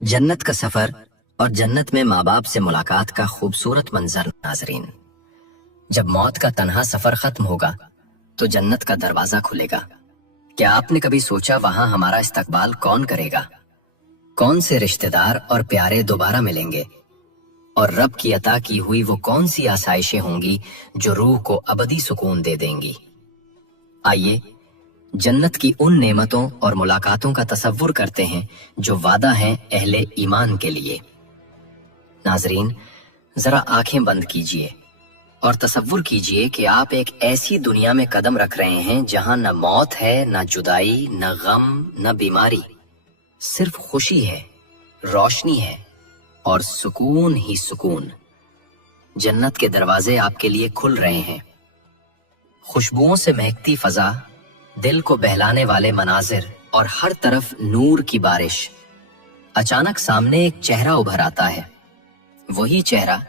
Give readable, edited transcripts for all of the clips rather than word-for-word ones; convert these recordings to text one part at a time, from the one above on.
जन्नत का सफर और जन्नत में माँ बाप से मुलाकात का खूबसूरत मंजर। नाजरीन, जब मौत का तन्हा सफर खत्म होगा तो जन्नत का दरवाजा खुलेगा। क्या आपने कभी सोचा वहां हमारा इस्तकबाल कौन करेगा? कौन से रिश्तेदार और प्यारे दोबारा मिलेंगे? और रब की अता की हुई वो कौन सी आसाइशें होंगी जो रूह को अबदी सुकून दे देंगी? आइए जन्नत की उन नेमतों और मुलाकातों का तसव्वुर करते हैं जो वादा हैं अहले ईमान के लिए। नाजरीन, जरा आंखें बंद कीजिए और तसव्वुर कीजिए कि आप एक ऐसी दुनिया में कदम रख रहे हैं जहां न मौत है, न जुदाई, न गम, न बीमारी, सिर्फ खुशी है, रोशनी है और सुकून ही सुकून। जन्नत के दरवाजे आपके लिए खुल रहे हैं। खुशबुओं से महकती फजा, दिल को बहलाने वाले मनाजिर और हर तरफ नूर की बारिश। अचानक सामने एक चेहरा उभर आता है, वही चेहरा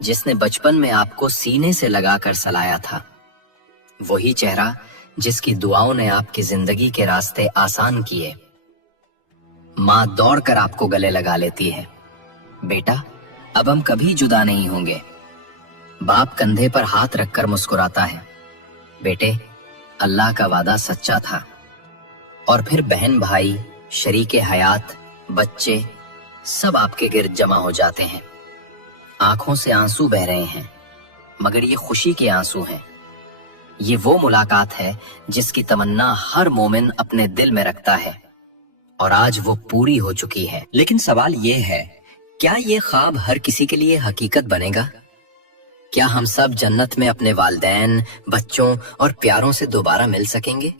जिसने बचपन में आपको सीने से लगाकर सलाया था, वही चेहरा जिसकी दुआओं ने आपकी जिंदगी के रास्ते आसान किए। माँ दौड़कर आपको गले लगा लेती है, बेटा अब हम कभी जुदा नहीं होंगे। बाप कंधे पर हाथ रखकर मुस्कुराता है, बेटे अल्लाह का वादा सच्चा था। और फिर बहन भाई, शरीके हयात, बच्चे सब आपके गिर्द जमा हो जाते हैं। आंखों से आंसू बह रहे हैं, मगर ये खुशी के आंसू हैं। ये वो मुलाकात है जिसकी तमन्ना हर मोमिन अपने दिल में रखता है और आज वो पूरी हो चुकी है। लेकिन सवाल ये है, क्या ये ख्वाब हर किसी के लिए हकीकत बनेगा? क्या हम सब जन्नत में अपने वालिदैन, बच्चों और प्यारों से दोबारा मिल सकेंगे?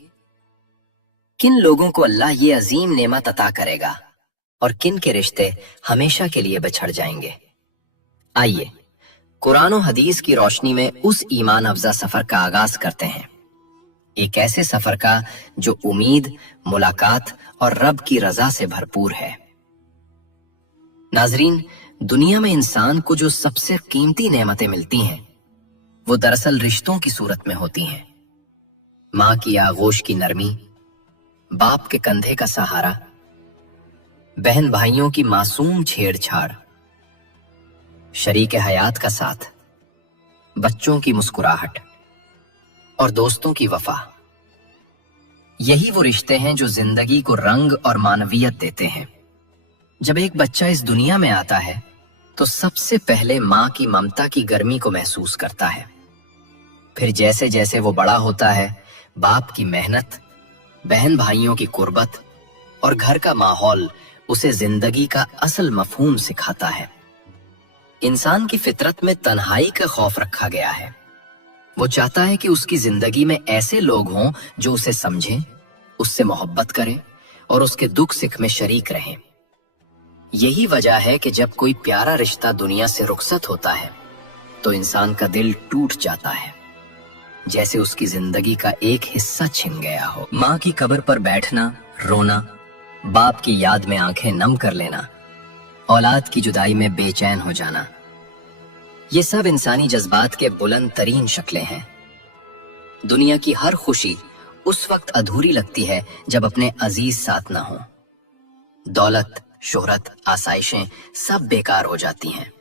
किन लोगों को अल्लाह ये अजीम नेमत अता करेगा और किन के रिश्ते हमेशा के लिए बिछड़ जाएंगे? आइए कुरान और हदीस की रोशनी में उस ईमान अफजा सफर का आगाज करते हैं। एक ऐसे सफर का जो उम्मीद, मुलाकात और रब की रजा से भरपूर है। नाजरीन, दुनिया में इंसान को जो सबसे कीमती नेमतें मिलती हैं वो दरअसल रिश्तों की सूरत में होती हैं। माँ की आगोश की नरमी, बाप के कंधे का सहारा, बहन भाइयों की मासूम छेड़छाड़, शरीके हयात का साथ, बच्चों की मुस्कुराहट और दोस्तों की वफा। यही वो रिश्ते हैं जो जिंदगी को रंग और मानवियत देते हैं। जब एक बच्चा इस दुनिया में आता है तो सबसे पहले माँ की ममता की गर्मी को महसूस करता है। फिर जैसे जैसे वो बड़ा होता है, बाप की मेहनत, बहन भाइयों की कुर्बत और घर का माहौल उसे जिंदगी का असल मफहूम सिखाता है। इंसान की फितरत में तन्हाई का खौफ रखा गया है। वो चाहता है कि उसकी जिंदगी में ऐसे लोग हों जो उसे समझें, उससे मोहब्बत करें और उसके दुख सुख में शरीक रहें। यही वजह है कि जब कोई प्यारा रिश्ता दुनिया से रुखसत होता है तो इंसान का दिल टूट जाता है, जैसे उसकी जिंदगी का एक हिस्सा छिन गया हो। माँ की कब्र पर बैठना, रोना, बाप की याद में आंखें नम कर लेना, औलाद की जुदाई में बेचैन हो जाना, ये सब इंसानी जज्बात के बुलंद तरीन शक्लें हैं। दुनिया की हर खुशी उस वक्त अधूरी लगती है जब अपने अजीज साथ ना हो। दौलत, शोहरत, आसाइशें सब बेकार हो जाती हैं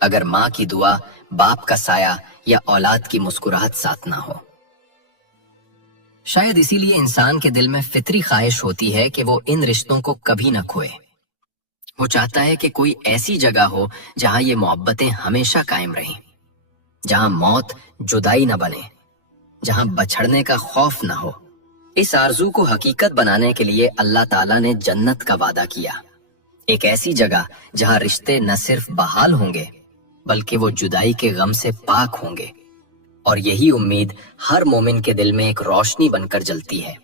अगर माँ की दुआ, बाप का साया या औलाद की मुस्कुराहट साथ ना हो। शायद इसीलिए इंसान के दिल में फितरी ख्वाहिश होती है कि वो इन रिश्तों को कभी न खोए। वो चाहता है कि कोई ऐसी जगह हो जहां ये मोहब्बतें हमेशा कायम रहें, जहां मौत जुदाई न बने, जहां बछड़ने का खौफ न हो। इस आरजू को हकीकत बनाने के लिए अल्लाह ताला ने जन्नत का वादा किया। एक ऐसी जगह जहां रिश्ते न सिर्फ बहाल होंगे बल्कि वो जुदाई के गम से पाक होंगे। और यही उम्मीद हर मोमिन के दिल में एक रोशनी बनकर जलती है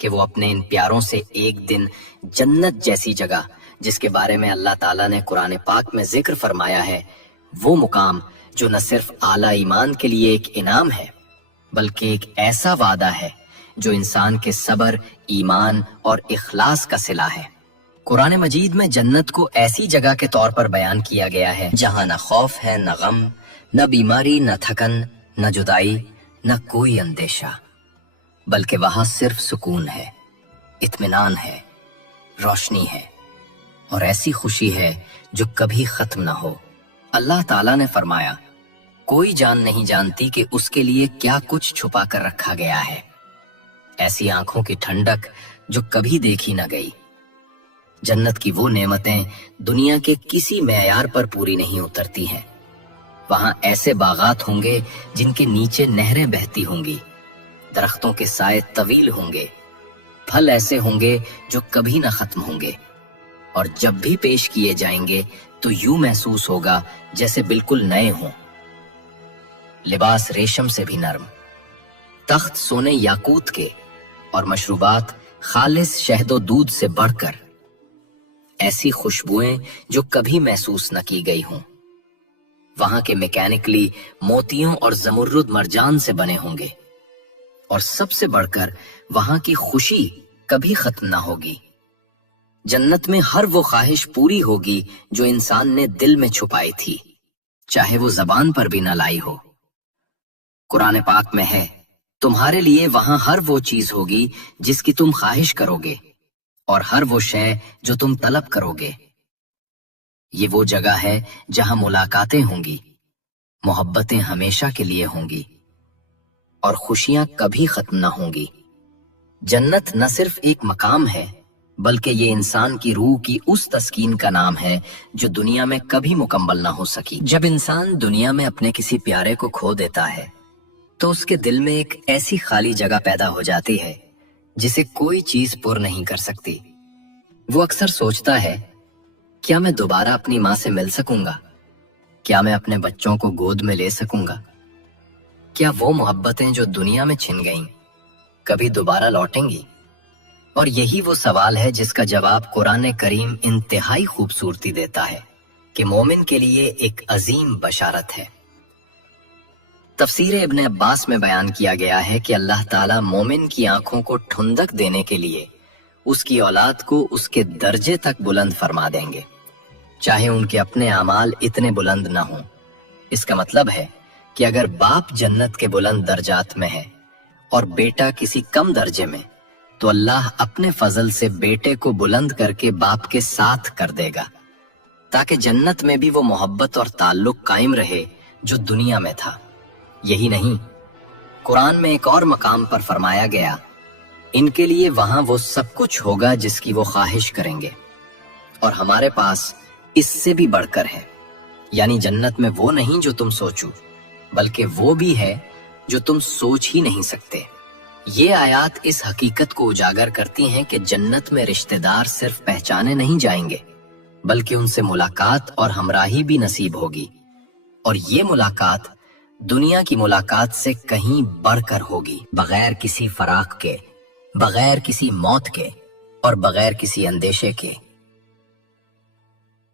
कि वो अपने इन प्यारों से एक दिन जन्नत जैसी जगह, जिसके बारे में अल्लाह ताला ने कुरान पाक में जिक्र फरमाया है, वो मुकाम जो न सिर्फ आला ईमान के लिए एक इनाम है बल्कि एक ऐसा वादा है जो इंसान के सब्र, ईमान और इखलास का सिला है। कुरान मजीद में जन्नत को ऐसी जगह के तौर पर बयान किया गया है जहां न खौफ है, न गम, न बीमारी, न थकन, न जुदाई, न कोई अंदेशा, बल्कि वहां सिर्फ सुकून है, इत्मीनान है, रोशनी है اور ایسی خوشی ہے جو کبھی ختم نہ ہو۔ اللہ تعالیٰ نے فرمایا، کوئی جان نہیں جانتی کہ اس کے لیے کیا کچھ چھپا کر رکھا گیا ہے۔ ایسی آنکھوں کی ٹھنڈک جو کبھی دیکھی نہ گئی۔ جنت کی وہ نعمتیں دنیا کے کسی معیار پر پوری نہیں اترتی ہیں۔ وہاں ایسے باغات ہوں گے جن کے نیچے نہریں بہتی ہوں گی، درختوں کے سائے طویل ہوں گے، پھل ایسے ہوں گے جو کبھی نہ ختم ہوں گے، اور جب بھی پیش کیے جائیں گے تو یوں محسوس ہوگا جیسے بالکل نئے ہوں۔ لباس ریشم سے بھی نرم، تخت سونے یاقوت کے، اور مشروبات خالص شہد و دودھ سے بڑھ کر، ایسی خوشبوئیں جو کبھی محسوس نہ کی گئی ہوں۔ وہاں کے میکینکلی موتیوں اور زمرد مرجان سے بنے ہوں گے، اور سب سے بڑھ کر وہاں کی خوشی کبھی ختم نہ ہوگی۔ جنت میں ہر وہ خواہش پوری ہوگی جو انسان نے دل میں چھپائی تھی، چاہے وہ زبان پر بھی نہ لائی ہو۔ قرآن پاک میں ہے، تمہارے لیے وہاں ہر وہ چیز ہوگی جس کی تم خواہش کرو گے، اور ہر وہ شے جو تم طلب کرو گے۔ یہ وہ جگہ ہے جہاں ملاقاتیں ہوں گی، محبتیں ہمیشہ کے لیے ہوں گی، اور خوشیاں کبھی ختم نہ ہوں گی۔ جنت نہ صرف ایک مقام ہے، بلکہ یہ انسان کی روح کی اس تسکین کا نام ہے جو دنیا میں کبھی مکمل نہ ہو سکی۔ جب انسان دنیا میں اپنے کسی پیارے کو کھو دیتا ہے تو اس کے دل میں ایک ایسی خالی جگہ پیدا ہو جاتی ہے جسے کوئی چیز پر نہیں کر سکتی۔ وہ اکثر سوچتا ہے، کیا میں دوبارہ اپنی ماں سے مل سکوں گا؟ کیا میں اپنے بچوں کو گود میں لے سکوں گا؟ کیا وہ محبتیں جو دنیا میں چھن گئیں کبھی دوبارہ لوٹیں گی؟ اور یہی وہ سوال ہے جس کا جواب قرآن کریم انتہائی خوبصورتی دیتا ہے کہ مومن کے لیے ایک عظیم بشارت ہے۔ تفسیر ابن عباس میں بیان کیا گیا ہے کہ اللہ تعالیٰ مومن کی آنکھوں کو ٹھنڈک دینے کے لیے اس کی اولاد کو اس کے درجے تک بلند فرما دیں گے، چاہے ان کے اپنے اعمال اتنے بلند نہ ہوں۔ اس کا مطلب ہے کہ اگر باپ جنت کے بلند درجات میں ہے اور بیٹا کسی کم درجے میں، تو اللہ اپنے فضل سے بیٹے کو بلند کر کے باپ کے ساتھ کر دے گا، تاکہ جنت میں بھی وہ محبت اور تعلق قائم رہے جو دنیا میں تھا۔ یہی نہیں، قرآن میں ایک اور مقام پر فرمایا گیا، ان کے لیے وہاں وہ سب کچھ ہوگا جس کی وہ خواہش کریں گے، اور ہمارے پاس اس سے بھی بڑھ کر ہے۔ یعنی جنت میں وہ نہیں جو تم سوچو، بلکہ وہ بھی ہے جو تم سوچ ہی نہیں سکتے۔ یہ آیات اس حقیقت کو اجاگر کرتی ہیں کہ جنت میں رشتہ دار صرف پہچانے نہیں جائیں گے، بلکہ ان سے ملاقات اور ہمراہی بھی نصیب ہوگی، اور یہ ملاقات دنیا کی ملاقات سے کہیں بڑھ کر ہوگی، بغیر کسی فراق کے، بغیر کسی موت کے، اور بغیر کسی اندیشے کے۔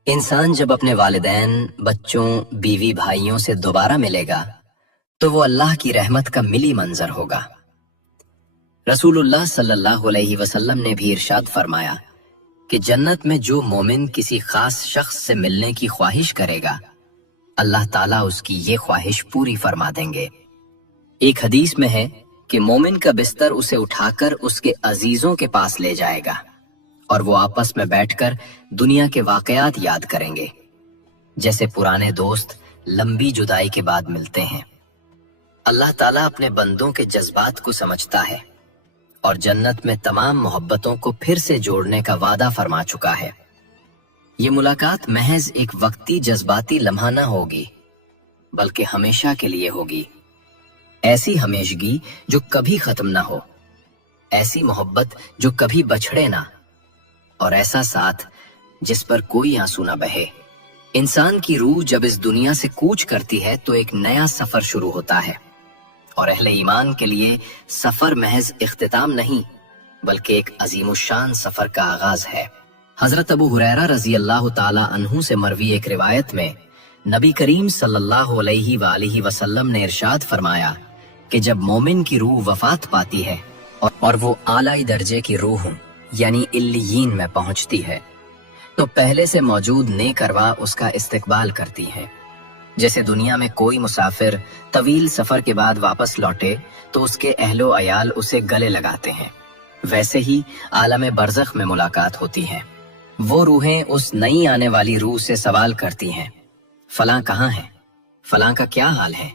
انسان جب اپنے والدین، بچوں، بیوی، بھائیوں سے دوبارہ ملے گا تو وہ اللہ کی رحمت کا ملی منظر ہوگا۔ رسول اللہ صلی اللہ علیہ وسلم نے بھی ارشاد فرمایا کہ جنت میں جو مومن کسی خاص شخص سے ملنے کی خواہش کرے گا، اللہ تعالیٰ اس کی یہ خواہش پوری فرما دیں گے۔ ایک حدیث میں ہے کہ مومن کا بستر اسے اٹھا کر اس کے عزیزوں کے پاس لے جائے گا، اور وہ آپس میں بیٹھ کر دنیا کے واقعات یاد کریں گے، جیسے پرانے دوست لمبی جدائی کے بعد ملتے ہیں۔ اللہ تعالیٰ اپنے بندوں کے جذبات کو سمجھتا ہے، اور جنت میں تمام محبتوں کو پھر سے جوڑنے کا وعدہ فرما چکا ہے۔ یہ ملاقات محض ایک وقتی جذباتی لمحہ نہ ہوگی، بلکہ ہمیشہ کے لیے ہوگی۔ ایسی ہمیشگی جو کبھی ختم نہ ہو، ایسی محبت جو کبھی بچھڑے نہ، اور ایسا ساتھ جس پر کوئی آنسو نہ بہے۔ انسان کی روح جب اس دنیا سے کوچ کرتی ہے تو ایک نیا سفر شروع ہوتا ہے، اور اہل ایمان کے لیے سفر محض اختتام نہیں بلکہ ایک عظیم الشان سفر کا آغاز ہے۔ حضرت ابو ہریرہ رضی اللہ تعالی عنہ سے مروی ایک روایت میں نبی کریم صلی اللہ علیہ وآلہ وسلم نے ارشاد فرمایا کہ جب مومن کی روح وفات پاتی ہے اور وہ اعلیٰ درجے کی روح یعنی علیین میں پہنچتی ہے، تو پہلے سے موجود نیک ارواح اس کا استقبال کرتی ہیں۔ جیسے دنیا میں کوئی مسافر طویل سفر کے بعد واپس لوٹے تو اس کے اہل و عیال اسے گلے لگاتے ہیں، ویسے ہی عالم برزخ میں ملاقات ہوتی ہے۔ वो रूहें उस नई आने वाली रूह से सवाल करती हैं, फलां कहाँ है, फलां का क्या हाल है।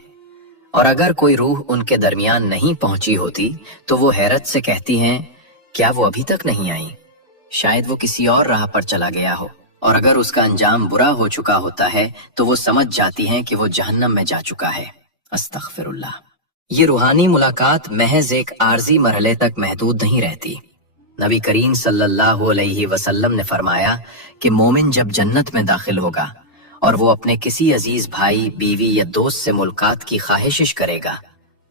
और अगर कोई रूह उनके दरमियान नहीं पहुंची होती तो वो हैरत से कहती हैं, क्या वो अभी तक नहीं आई, शायद वो किसी और राह पर चला गया हो। और अगर उसका अंजाम बुरा हो चुका होता है तो वो समझ जाती हैं कि वो जहन्नम में जा चुका है। अस्तगफिरुल्लाह। ये रूहानी मुलाकात महज एक आर्जी मरहले तक महदूद नहीं रहती। नबी करीम सल्लल्लाहु अलैहि वसल्लम ने फरमाया कि मोमिन जब जन्नत में दाखिल होगा और वो अपने किसी अजीज भाई, बीवी या दोस्त से मुलाकात की ख्वाहिश करेगा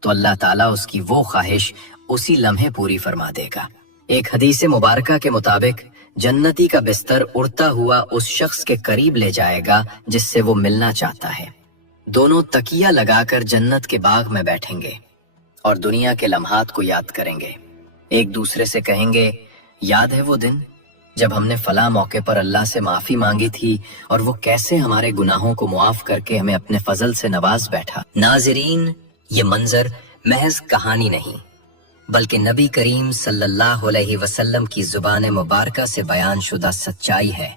तो अल्लाह ताला उसकी वो ख्वाहिश उसी लम्हे पूरी फरमा देगा। एक हदीस मुबारका के मुताबिक जन्नती का बिस्तर उड़ता हुआ उस शख्स के करीब ले जाएगा जिससे वो मिलना चाहता है। दोनों तकिया लगाकर जन्नत के बाग में बैठेंगे और दुनिया के लम्हात को याद करेंगे। एक दूसरे से कहेंगे, याद है वो दिन जब हमने फला मौके पर अल्लाह से माफी मांगी थी और वो कैसे हमारे गुनाहों को मुआफ करके हमें अपने फजल से नवाज बैठा। नाज़रीन, ये मंजर महज कहानी नहीं बल्कि नबी करीम सल्लल्लाहु अलैहि वसल्लम की जुबान मुबारका से बयान शुदा सच्चाई है।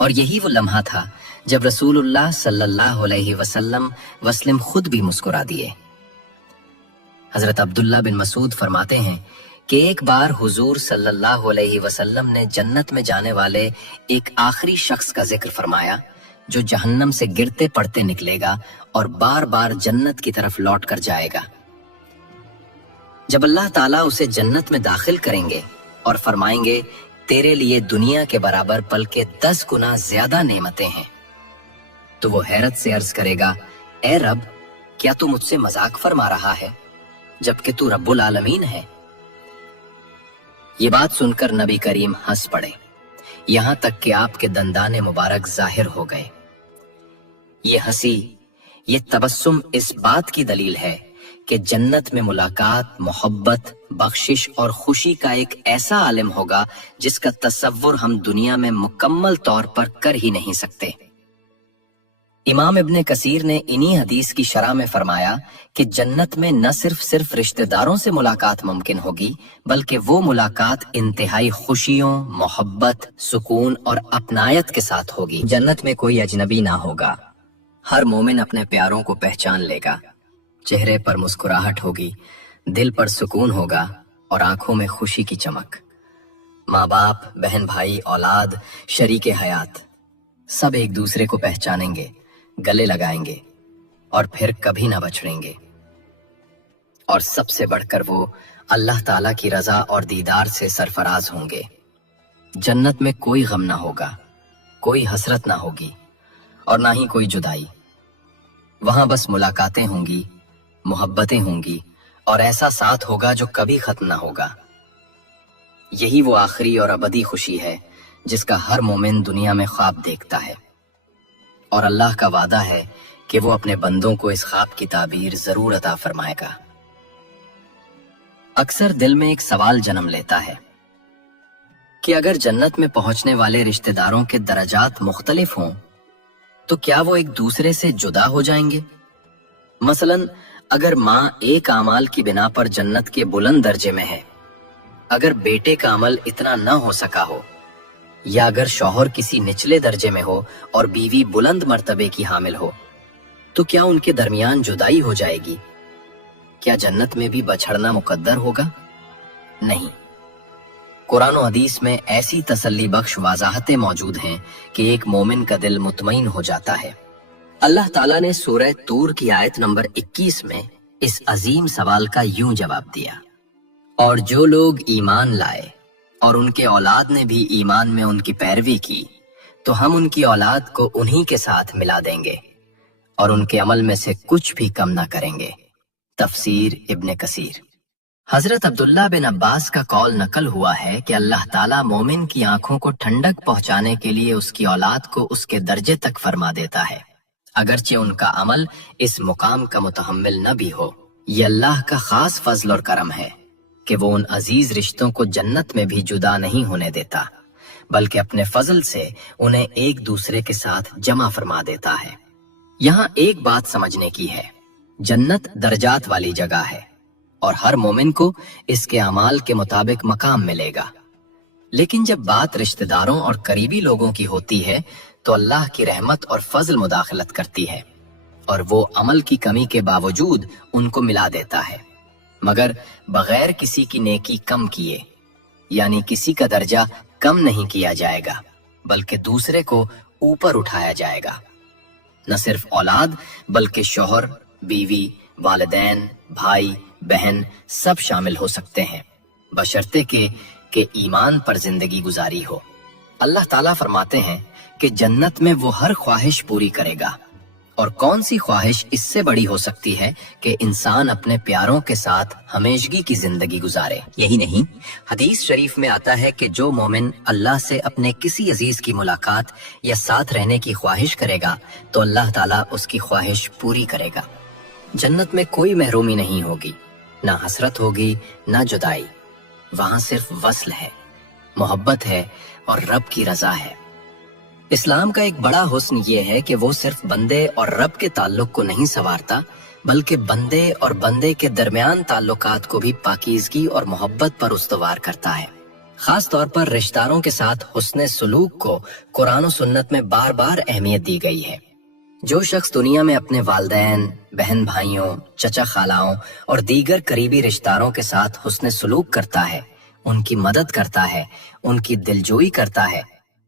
और यही वो लम्हा था जब रसूलुल्लाह सल्लल्लाहु अलैहि वसल्लम खुद भी मुस्कुरा दिए। हजरत अब्दुल्ला बिन मसूद फरमाते हैं कि एक बार हुजूर सल्लल्लाहु अलैहि वसल्लम ने जन्नत में जाने वाले एक आखिरी शख्स का जिक्र फरमाया जो जहन्नम से गिरते पड़ते निकलेगा और बार बार जन्नत की तरफ लौट कर जाएगा। जब अल्लाह ताला उसे जन्नत में दाखिल करेंगे और फरमाएंगे, तेरे लिए दुनिया के बराबर बल्कि 10 गुना ज्यादा नेमतें हैं, तो वो हैरत से अर्ज करेगा, ए रब, क्या तू मुझसे मजाक फरमा रहा है जबकि तू रब्बुल आलमीन है। ये बात सुनकर नबी करीम हंस पड़े, यहां तक कि आपके दंदाने मुबारक जाहिर हो गए। ये हंसी, ये तबस्सुम इस बात की दलील है कि जन्नत में मुलाकात, मोहब्बत, बख्शिश और खुशी का एक ऐसा आलिम होगा जिसका तसव्वुर हम दुनिया में मुकम्मल तौर पर कर ही नहीं सकते। इमाम इब्ने कसीर ने इन्हीं हदीस की शरह में फरमाया कि जन्नत में न सिर्फ रिश्तेदारों से मुलाकात मुमकिन होगी बल्कि वो मुलाकात इंतहाई खुशियों, मोहब्बत, सुकून और अपनायत के साथ होगी। जन्नत में कोई अजनबी ना होगा। हर मोमिन अपने प्यारों को पहचान लेगा। चेहरे पर मुस्कुराहट होगी, दिल पर सुकून होगा और आंखों में खुशी की चमक। माँ बाप, बहन भाई, औलाद, शरीके हयात सब एक दूसरे को पहचानेंगे, गले लगाएंगे और फिर कभी ना बछड़ेंगे। और सबसे बढ़कर वो अल्लाह ताला की रजा और दीदार से सरफराज होंगे। जन्नत में कोई गम ना होगा, कोई हसरत ना होगी और ना ही कोई जुदाई। वहां बस मुलाकातें होंगी, मोहब्बतें होंगी और ऐसा साथ होगा जो कभी खत्म ना होगा। यही वो आखिरी और अबदी खुशी है जिसका हर मोमिन दुनिया में ख्वाब देखता है और अल्लाह का वादा है कि वो अपने बंदों को इस ख्वाब की ताबीर जरूर अता फरमाएगा। अक्सर दिल में एक सवाल जन्म लेता है कि अगर जन्नत में पहुंचने वाले रिश्तेदारों के दर्जात मुख्तलिफ हों तो क्या वो एक दूसरे से जुदा हो जाएंगे। मसलन अगर माँ एक अमाल की बिना पर जन्नत के बुलंद दर्जे में है, अगर बेटे का अमल इतना न हो सका हो, या अगर शौहर किसी निचले दर्जे में हो और बीवी बुलंद मर्तबे की हामिल हो, तो क्या उनके दरमियान जुदाई हो जाएगी। क्या जन्नत में भी बछड़ना मुकद्दर होगा? नहीं। कुरान और हदीस में ऐसी तसल्ली बख्श वाज़ाहतें मौजूद हैं कि एक मोमिन का दिल मुतमईन हो जाता है। अल्लाह ताला ने सूरह तूर की आयत नंबर 21 में इस अजीम सवाल का यूं जवाब दिया, और जो लोग ईमान लाए और उनके औलाद ने भी ईमान में उनकी पैरवी की तो हम उनकी औलाद को उन्हीं के साथ मिला देंगे और उनके अमल में से कुछ भी कम ना करेंगे। तफसीर इब्ने कसीर। हजरत अब्दुल्ला बिन अब्बास का कौल नकल हुआ है कि अल्लाह ताला मोमिन की आंखों को ठंडक पहुंचाने के लिए उसकी औलाद को उसके दर्जे तक फरमा देता है, अगरचे उनका अमल इस मुकाम का मुतहम्मिल न भी हो। ये अल्लाह का खास फजल और करम है कि वो उन अजीज रिश्तों को जन्नत में भी जुदा नहीं होने देता, बल्कि अपने फजल से उन्हें एक दूसरे के साथ जमा फरमा देता है। यहाँ एक बात समझने की है, जन्नत दर्जात वाली जगह है और हर मोमिन को इसके अमाल के मुताबिक मकाम मिलेगा। लेकिन जब बात रिश्तेदारों और करीबी लोगों की होती है तो अल्लाह की रहमत और फजल मुदाखलत करती है और वो अमल की कमी के बावजूद उनको मिला देता है, मगर बगैर किसी की नेकी कम किए, यानी किसी का दर्जा कम नहीं किया जाएगा बल्कि दूसरे को ऊपर उठाया जाएगा। न सिर्फ औलाद बल्कि शौहर, बीवी, वालिदैन, भाई, बहन सब शामिल हो सकते हैं, बशर्ते के ईमान पर जिंदगी गुजारी हो। अल्लाह ताला फरमाते हैं कि जन्नत में वो हर ख्वाहिश पूरी करेगा, और कौन सी ख्वाहिश इससे बड़ी हो सकती है कि इंसान अपने प्यारों के साथ हमेशगी की जिंदगी गुजारे। यही नहीं, हदीस शरीफ में आता है कि जो मोमिन अल्लाह से अपने किसी अजीज की मुलाकात या साथ रहने की ख्वाहिश करेगा तो अल्लाह ताला उसकी ख्वाहिश पूरी करेगा। जन्नत में कोई महरूमी नहीं होगी, ना हसरत होगी, ना जुदाई। वहां सिर्फ वस्ल है, मोहब्बत है और रब की रजा है। इस्लाम का एक बड़ा हुस्न ये है कि वो सिर्फ बंदे और रब के ताल्लुक को नहीं संवारता, बल्कि बंदे और बंदे के दरमियान ताल्लुकात को भी पाकीज़गी और मोहब्बत पर उस्तवार करता है। खास तौर पर रिश्तेदारों के साथ हुस्न सलूक को कुरान और सुन्नत में बार बार अहमियत दी गई है। जो शख्स दुनिया में अपने वालिदैन, बहन भाइयों, चचा खालाओं और दीगर करीबी रिश्तेदारों के साथ हुस्न सलूक करता है, उनकी मदद करता है, उनकी दिलजोई करता है,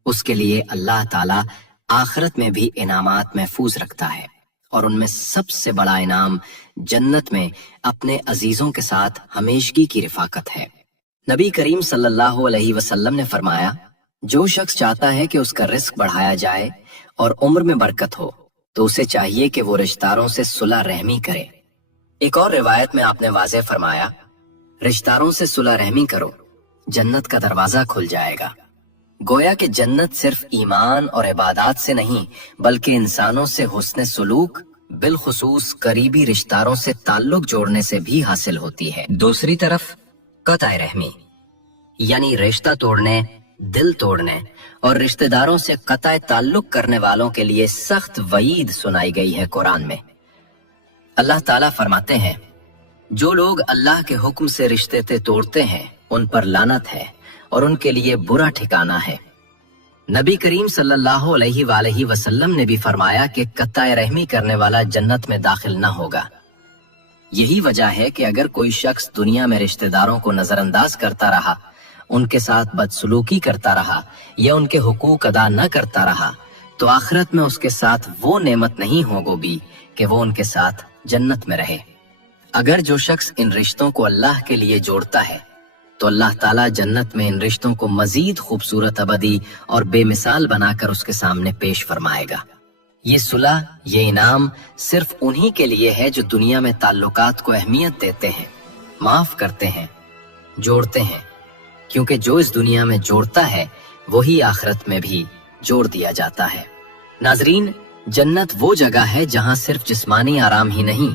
उसके लिए अल्लाह ताला आखिरत में भी इनामात महफूज रखता है, और उनमें सबसे बड़ा इनाम जन्नत में अपने अजीजों के साथ हमेशगी की रिफाकत है। नबी करीम सल्लल्लाहु अलैहि वसल्लम ने फरमाया, जो शख्स चाहता है कि उसका रिस्क बढ़ाया जाए और उम्र में बरकत हो तो उसे चाहिए कि वो रिश्तेदारों से सुलह रहमी करे। एक और रिवायत में आपने वाज़ेह फरमाया, रिश्तेदारों से सुलह रहमी करो, जन्नत का दरवाजा खुल जाएगा। गोया कि जन्नत सिर्फ ईमान और इबादत से नहीं बल्कि इंसानों से हुस्न सुलूक, बिलखुसूस करीबी रिश्तेदारों से ताल्लुक जोड़ने से भी हासिल होती है। दूसरी तरफ कतई रहमी यानी रिश्ता तोड़ने, दिल तोड़ने और रिश्तेदारों से कतई ताल्लुक करने वालों के लिए सख्त वईद सुनाई गई है कुरान में। अल्लाह ताला फरमाते हैं, जो लोग अल्लाह के हुक्म से रिश्ते तोड़ते हैं उन पर लानत है और उनके लिए बुरा ठिकाना है। नबी करीम सल्लल्लाहु अलैहि वसल्लम ने भी फरमाया कि कत्ताए रहमी करने वाला जन्नत में दाखिल न होगा। यही वजह है कि अगर कोई शख्स दुनिया में रिश्तेदारों को नजरअंदाज करता रहा, उनके साथ बदसलूकी करता रहा या उनके हुकूक अदा न करता रहा, तो आखिरत में उसके साथ वो नेमत नहीं होगी कि वो उनके साथ जन्नत में रहे। अगर जो शख्स इन रिश्तों को अल्लाह के लिए जोड़ता है तो अल्लाह ताला जन्नत में इन रिश्तों को मजीद खूबसूरत, अबदी और बेमिसाल बनाकर उसके सामने पेश फरमाएगा। ये सुलह, ये इनाम सिर्फ उन्हीं के लिए है जो दुनिया में ताल्लुकात को अहमियत देते हैं, माफ करते हैं, जोड़ते हैं, क्योंकि जो इस दुनिया में जोड़ता है वही आखिरत में भी जोड़ दिया जाता है। नाजरीन, जन्नत वो जगह है जहां सिर्फ जिस्मानी आराम ही नहीं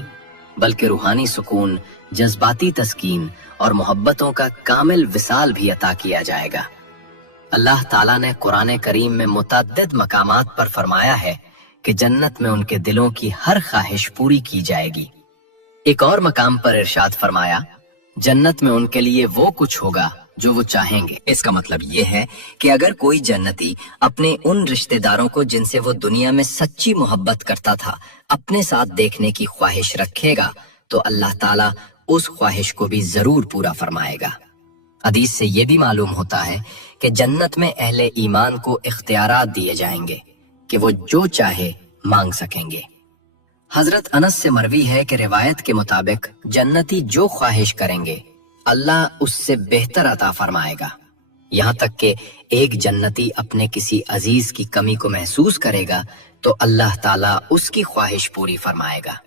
बल्कि रूहानी सुकून, जज्बाती तस्कीन और मोहब्बतों का कामिल विसाल भी अता किया जाएगा। अल्लाह ताला ने कुरान करीम में मुतअद्दिद मकामात पर फरमाया है कि जन्नत में उनके दिलों की हर ख्वाहिश पूरी की जाएगी। एक और मकाम पर इरशाद फरमाया, जन्नत में उनके लिए वो कुछ होगा जो वो चाहेंगे। इसका मतलब ये है कि अगर कोई जन्नती अपने उन रिश्तेदारों को जिनसे वो दुनिया में सच्ची मोहब्बत करता था अपने साथ देखने की ख्वाहिश रखेगा तो अल्लाह ताला उस ख्वाहिश को भी जरूर पूरा फरमाएगा। हदीस से ये भी मालूम होता है कि जन्नत में अहले ईमान को इख्तियारात दिए जाएंगे कि वो जो चाहे मांग सकेंगे। हजरत अनस से मरवी है कि रिवायत के मुताबिक जन्नती जो ख्वाहिश करेंगे अल्लाह उससे बेहतर अता फरमाएगा। यहाँ तक कि एक जन्नती अपने किसी अजीज की कमी को महसूस करेगा तो अल्लाह ताला उसकी ख्वाहिश पूरी फरमाएगा।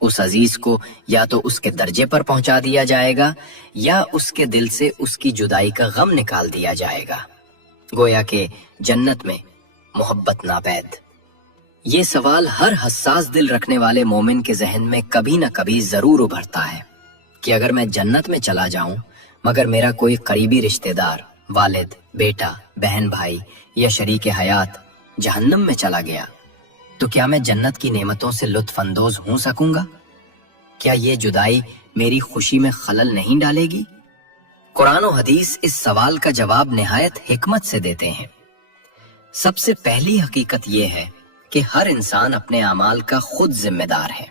उस अजीज को या तो उसके दर्जे पर पहुंचा दिया जाएगा या उसके दिल से उसकी जुदाई का गम निकाल दिया जाएगा। गोया के जन्नत में मोहब्बत नापैद। ये सवाल हर हसास दिल रखने वाले मोमिन के जहन में कभी न कभी जरूर उभरता है कि अगर मैं जन्नत में चला जाऊं मगर मेरा कोई करीबी रिश्तेदार, वालिद, बेटा, बहन भाई या शरीक हयात जहन्नम में चला गया तो क्या मैं जन्नत की नेमतों से लुत्फ अंदोज हो सकूंगा? क्या ये जुदाई मेरी खुशी में खलल नहीं डालेगी? قرآن و حدیث اس سوال کا جواب نہایت حکمت سے دیتے ہیں۔ سب سے پہلی حقیقت یہ ہے کہ ہر انسان اپنے اعمال کا خود ذمہ دار ہے۔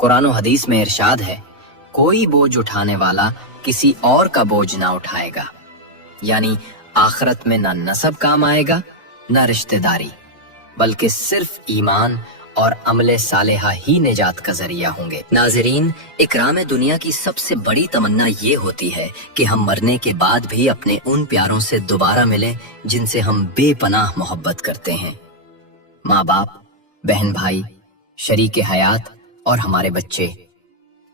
قرآن و حدیث میں ارشاد ہے، کوئی بوجھ اٹھانے والا کسی اور کا بوجھ نہ اٹھائے گا، یعنی آخرت میں نہ نسب کام آئے گا نہ رشتہ داری، بلکہ صرف ایمان اور عمل صالحہ ہی نجات کا ذریعہ ہوں گے۔ ناظرین، اکرام دنیا کی سب سے بڑی تمنا یہ ہوتی ہے کہ ہم مرنے کے بعد بھی اپنے ان پیاروں سے دوبارہ ملیں جن سے ہم بے پناہ محبت کرتے ہیں، ماں باپ، بہن بھائی، شریک حیات اور ہمارے بچے۔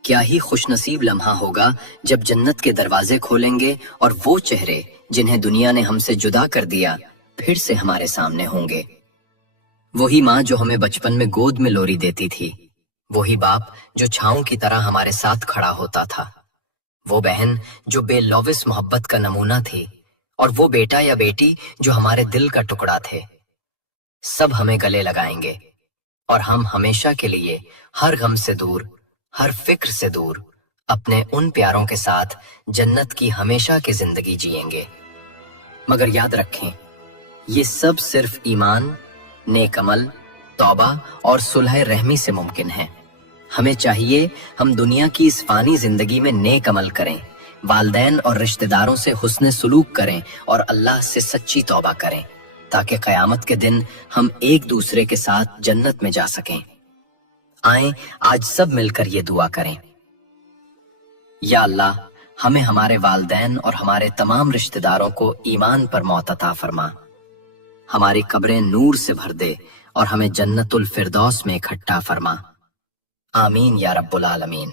کیا ہی خوش نصیب لمحہ ہوگا جب جنت کے دروازے کھولیں گے اور وہ چہرے جنہیں دنیا نے ہم سے جدا کر دیا پھر سے ہمارے سامنے ہوں گے۔ وہی ماں جو ہمیں بچپن میں گود میں لوری دیتی تھی، وہی باپ جو چھاؤں کی طرح ہمارے ساتھ کھڑا ہوتا تھا، وہ بہن جو بے لوث محبت کا نمونہ تھی، اور وہ بیٹا یا بیٹی جو ہمارے دل کا ٹکڑا تھے۔ سب ہمیں گلے لگائیں گے اور ہم ہمیشہ کے لیے ہر غم سے دور، ہر فکر سے دور، اپنے ان پیاروں کے ساتھ جنت کی ہمیشہ کی زندگی جئیں گے۔ مگر یاد رکھیں، یہ سب صرف ایمان، نیک عمل، توبہ اور صلح رحمی سے ممکن ہے۔ ہمیں چاہیے ہم دنیا کی اس فانی زندگی میں نیک عمل کریں، والدین اور رشتہ داروں سے حسن سلوک کریں اور اللہ سے سچی توبہ کریں، تاکہ قیامت کے دن ہم ایک دوسرے کے ساتھ جنت میں جا سکیں۔ آئیں آج سب مل کر یہ دعا کریں، یا اللہ، ہمیں ہمارے والدین اور ہمارے تمام رشتہ داروں کو ایمان پر موت عطا فرما، ہماری قبریں نور سے بھر دے اور ہمیں جنت الفردوس میں اکٹھا فرما۔ آمین یا رب العالمین۔